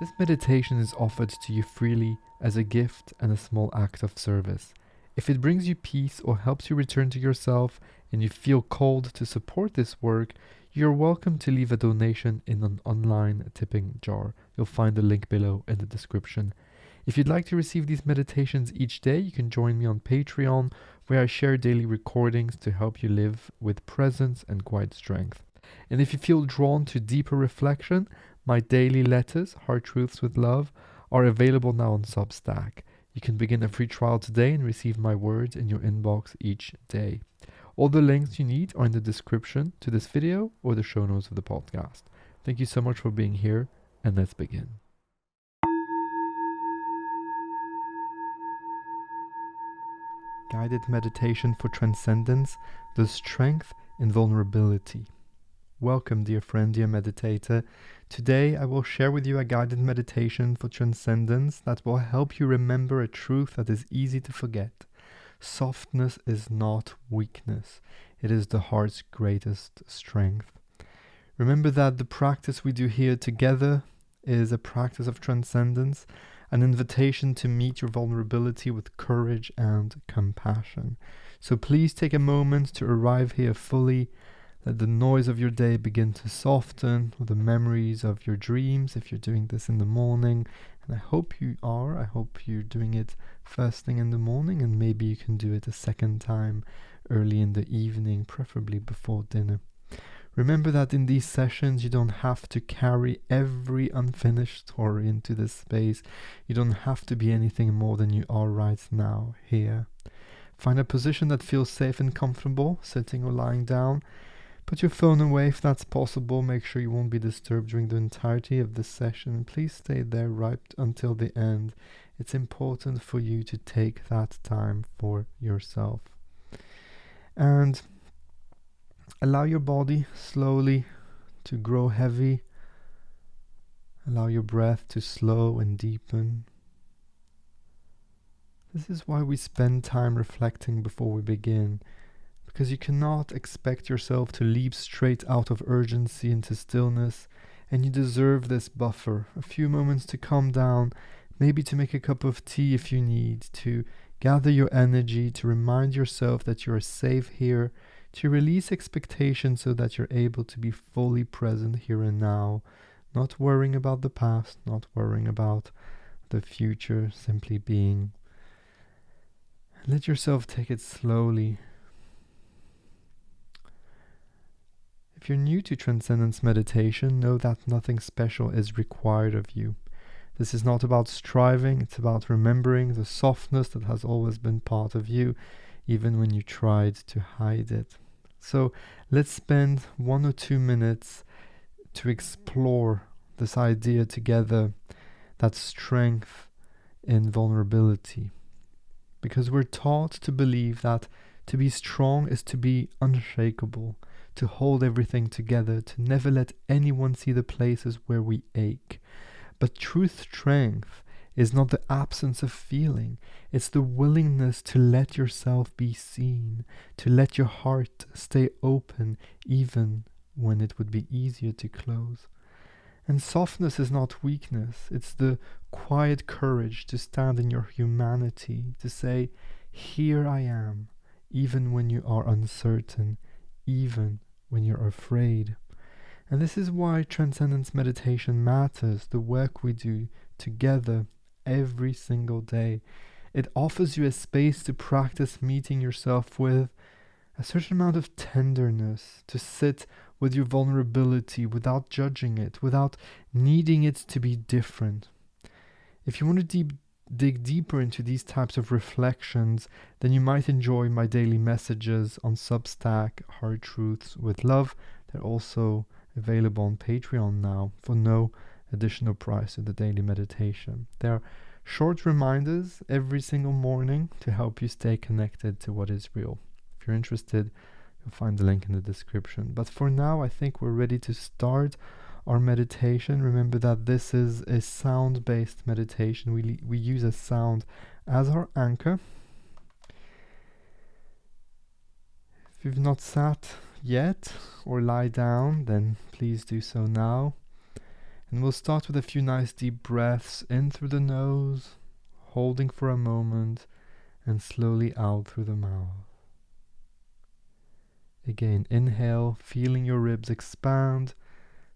This meditation is offered to you freely as a gift and a small act of service. If it brings you peace or helps you return to yourself and you feel called to support this work, you're welcome to leave a donation in an online tipping jar. You'll find the link below in the description. If you'd like to receive these meditations each day, you can join me on Patreon, where I share daily recordings to help you live with presence and quiet strength. And if you feel drawn to deeper reflection, my daily letters, Heart Truths with Love, are available now on Substack. You can begin a free trial today and receive my words in your inbox each day. All the links you need are in the description to this video or the show notes of the podcast. Thank you so much for being here, and let's begin. Guided meditation for transcendence, the strength in vulnerability. Welcome, dear friend, dear meditator. Today I will share with you a guided meditation for transcendence that will help you remember a truth that is easy to forget. Softness is not weakness. It is the heart's greatest strength. Remember that the practice we do here together is a practice of transcendence, an invitation to meet your vulnerability with courage and compassion. So please take a moment to arrive here fully. Let the noise of your day begin to soften with the memories of your dreams if you're doing this in the morning. And I hope you are. I hope you're doing it first thing in the morning, and maybe you can do it a second time early in the evening, preferably before dinner. Remember that in these sessions, you don't have to carry every unfinished story into this space. You don't have to be anything more than you are right now, here. Find a position that feels safe and comfortable, sitting or lying down. Put your phone away if that's possible. Make sure you won't be disturbed during the entirety of this session. Please stay there right until the end. It's important for you to take that time for yourself. And allow your body slowly to grow heavy. Allow your breath to slow and deepen. This is why we spend time reflecting before we begin. Because you cannot expect yourself to leap straight out of urgency into stillness, and you deserve this buffer, a few moments to calm down, maybe to make a cup of tea if you need, to gather your energy, to remind yourself that you are safe here, to release expectations so that you're able to be fully present here and now, not worrying about the past, not worrying about the future, simply being. Let yourself take it slowly. If you're new to Transcendence meditation, know that nothing special is required of you. This is not about striving, it's about remembering the softness that has always been part of you, even when you tried to hide it. So let's spend 1 or 2 minutes to explore this idea together, that strength in vulnerability. Because we're taught to believe that to be strong is to be unshakable, to hold everything together, to never let anyone see the places where we ache. But true strength is not the absence of feeling, it's the willingness to let yourself be seen, to let your heart stay open even when it would be easier to close. And softness is not weakness, it's the quiet courage to stand in your humanity, to say, here I am, even when you are uncertain, even when you're afraid. And this is why Transcendence meditation matters, the work we do together every single day. It offers you a space to practice meeting yourself with a certain amount of tenderness, to sit with your vulnerability without judging it, without needing it to be different. If you want to dig deeper into these types of reflections, then you might enjoy my daily messages on Substack, Heart Truths with Love. They're also available on Patreon now for no additional price to the daily meditation. They are short reminders every single morning to help you stay connected to what is real. If you're interested, you'll find the link in the description. But for now, I think we're ready to start our meditation. Remember that this is a sound-based meditation. We use a sound as our anchor. If you've not sat yet or lie down, then please do so now. And we'll start with a few nice deep breaths in through the nose, holding for a moment, and slowly out through the mouth. Again, inhale, feeling your ribs expand,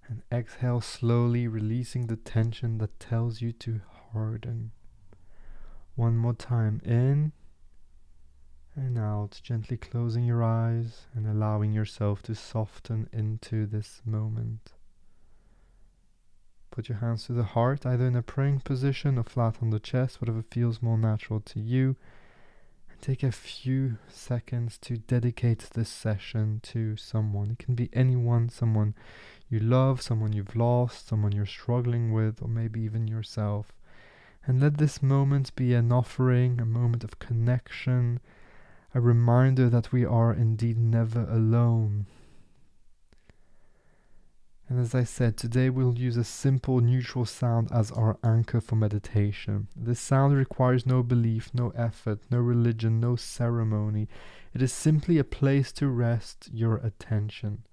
and exhale, slowly releasing the tension that tells you to harden. One more time, in and out, gently closing your eyes and allowing yourself to soften into this moment. Put your hands to the heart, either in a praying position or flat on the chest, whatever feels more natural to you. And take a few seconds to dedicate this session to someone. It can be anyone, someone you love, someone you've lost, someone you're struggling with, or maybe even yourself. And let this moment be an offering, a moment of connection, a reminder that we are indeed never alone. And as I said, today we'll use a simple neutral sound as our anchor for meditation. This sound requires no belief, no effort, no religion, no ceremony. It is simply a place to rest your attention.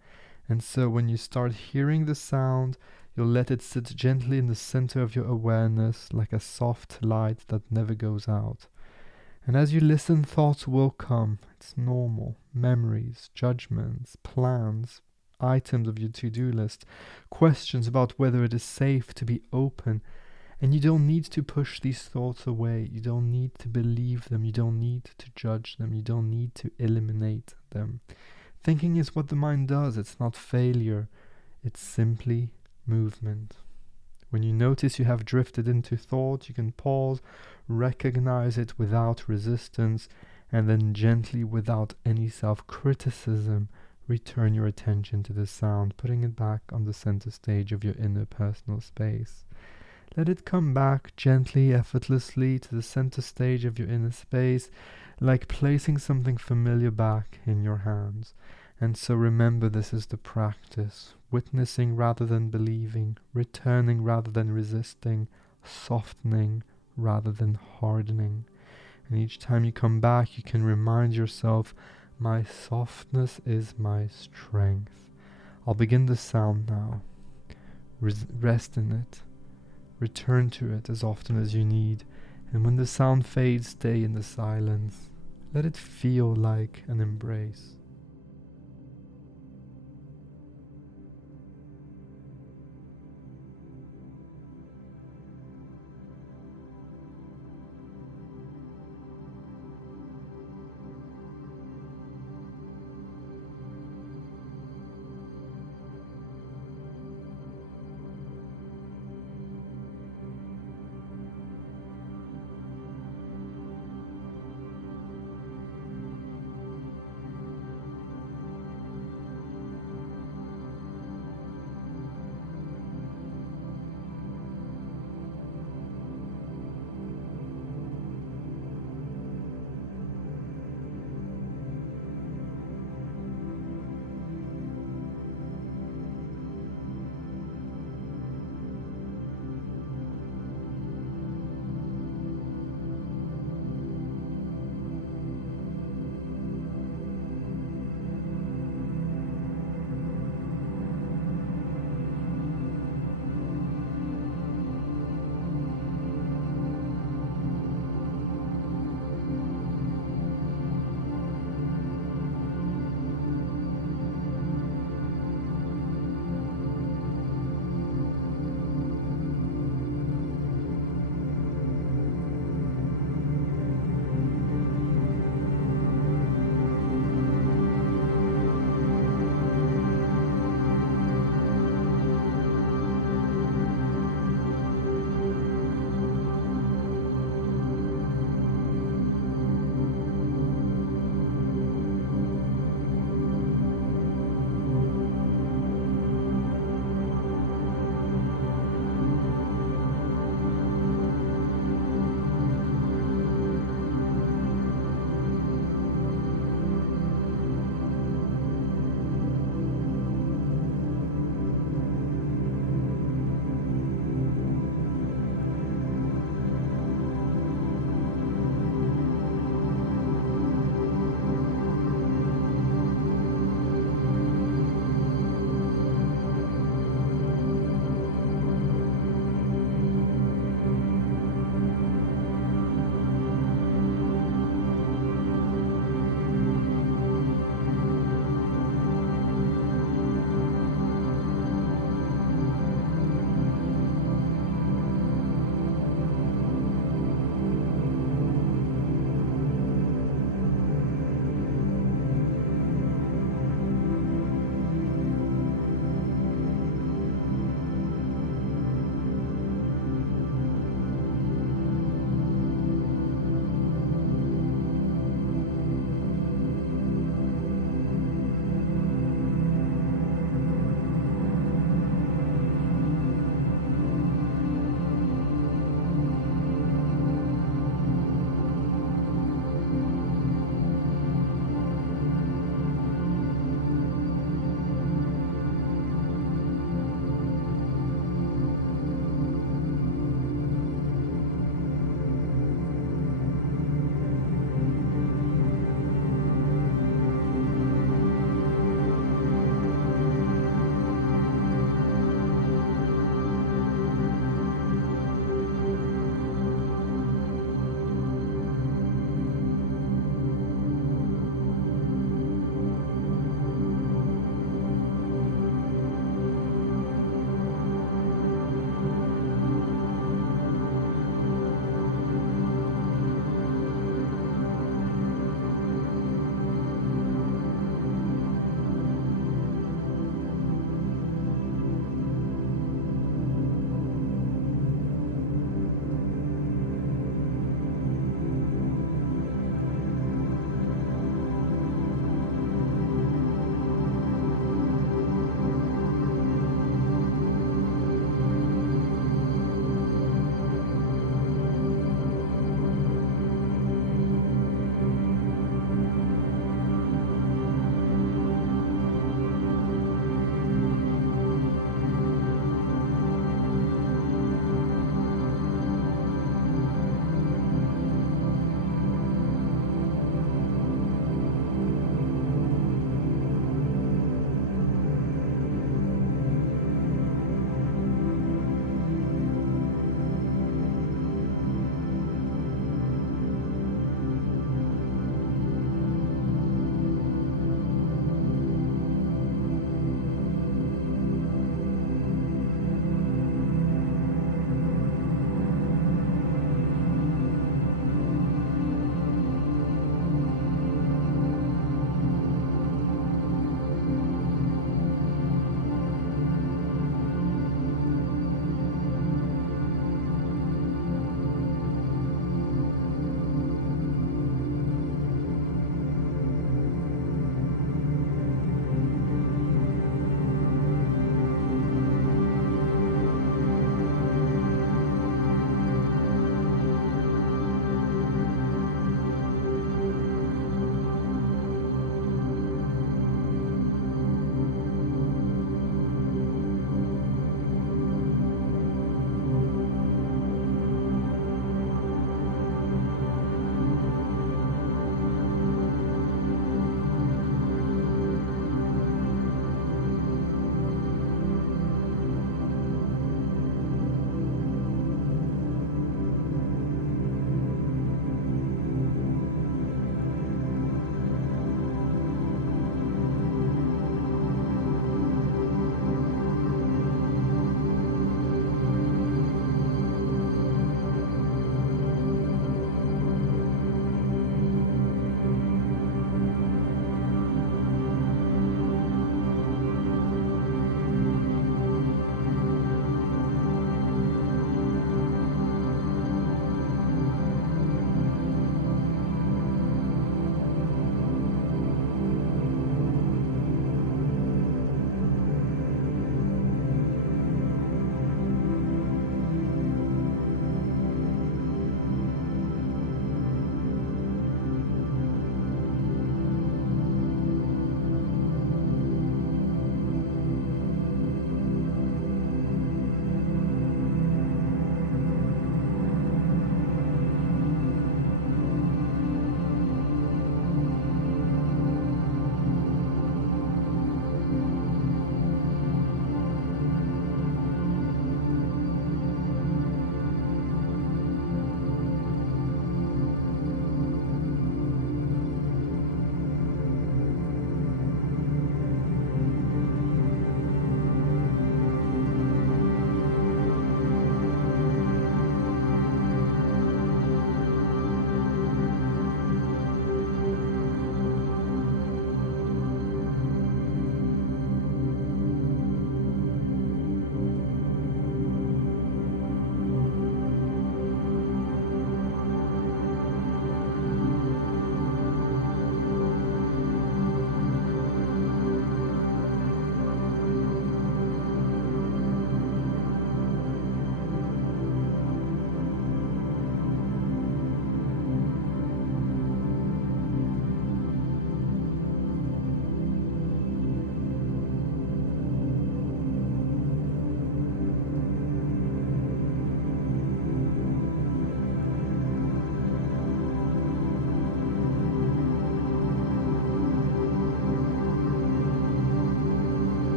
And so when you start hearing the sound, you'll let it sit gently in the center of your awareness, like a soft light that never goes out. And as you listen, thoughts will come. It's normal. Memories, judgments, plans, items of your to-do list, questions about whether it is safe to be open. And you don't need to push these thoughts away. You don't need to believe them. You don't need to judge them. You don't need to eliminate them. Thinking is what the mind does. It's not failure. It's simply movement. When you notice you have drifted into thought, you can pause, recognize it without resistance, and then gently, without any self-criticism, return your attention to the sound, putting it back on the center stage of your inner personal space. Let it come back gently, effortlessly to the center stage of your inner space, like placing something familiar back in your hands. And so remember, this is the practice. Witnessing rather than believing, returning rather than resisting, softening rather than hardening. And each time you come back, you can remind yourself, my softness is my strength. I'll begin the sound now. Rest in it. Return to it as often as you need. And when the sound fades, stay in the silence. Let it feel like an embrace.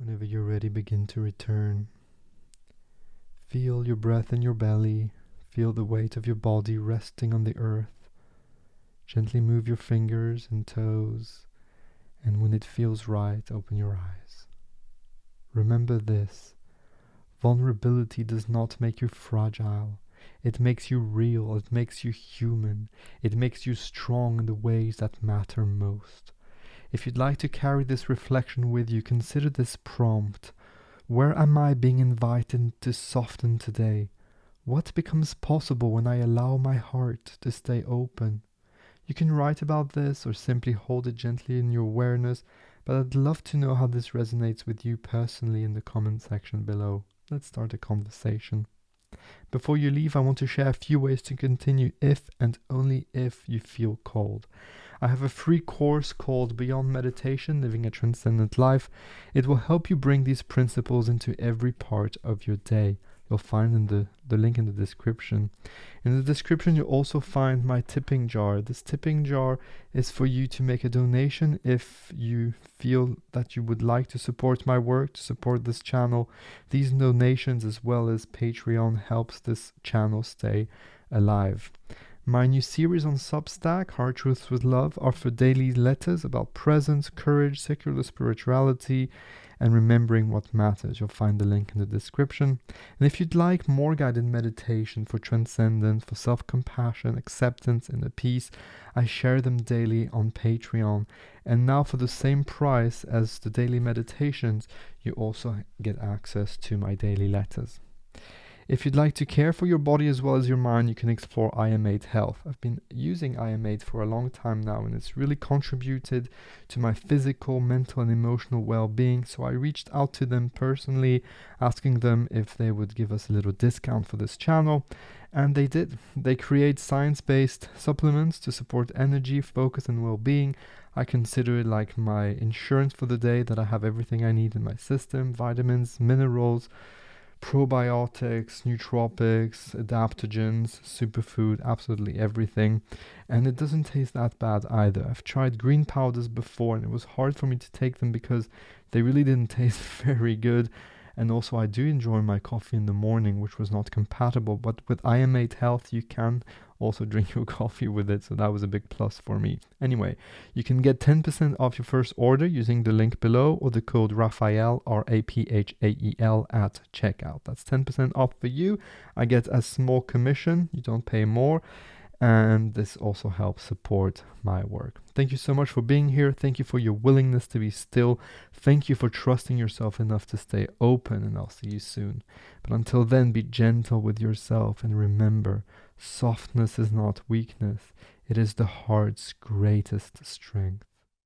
Whenever you're ready, begin to return. Feel your breath in your belly. Feel the weight of your body resting on the earth. Gently move your fingers and toes, and when it feels right, open your eyes. Remember this: vulnerability does not make you fragile. It makes you real, it makes you human, it makes you strong in the ways that matter most. If you'd like to carry this reflection with you, consider this prompt. Where am I being invited to soften today? What becomes possible when I allow my heart to stay open? You can write about this or simply hold it gently in your awareness, but I'd love to know how this resonates with you personally in the comment section below. Let's start a conversation. Before you leave, I want to share a few ways to continue if and only if you feel called. I have a free course called Beyond Meditation, Living a Transcendent Life. It will help you bring these principles into every part of your day. You'll find the link in the description. In the description, you'll also find my tipping jar. This tipping jar is for you to make a donation if you feel that you would like to support my work, to support this channel. These donations, as well as Patreon, helps this channel stay alive. My new series on Substack, Hard Truths with Love, are for daily letters about presence, courage, secular spirituality, and remembering what matters. You'll find the link in the description. And if you'd like more guided meditation for transcendence, for self-compassion, acceptance, and the peace, I share them daily on Patreon. And now for the same price as the daily meditations, you also get access to my daily letters. If you'd like to care for your body as well as your mind, you can explore IM8 Health. I've been using IM8 for a long time now, and it's really contributed to my physical, mental, and emotional well-being. So I reached out to them personally, asking them if they would give us a little discount for this channel, and they did. They create science-based supplements to support energy, focus, and well-being. I consider it like my insurance for the day, that I have everything I need in my system: vitamins, minerals, probiotics, nootropics, adaptogens, superfood, absolutely everything. And it doesn't taste that bad either. I've tried green powders before, and it was hard for me to take them because they really didn't taste very good. And also I do enjoy my coffee in the morning, which was not compatible. But with IM8 Health, you can also drink your coffee with it, so that was a big plus for me. Anyway, you can get 10% off your first order using the link below or the code Raphael, RAPHAEL, at checkout. That's 10% off for you. I get a small commission, you don't pay more, and this also helps support my work. Thank you so much for being here. Thank you for your willingness to be still. Thank you for trusting yourself enough to stay open, and I'll see you soon. But until then, be gentle with yourself, and remember, softness is not weakness. It is the heart's greatest strength.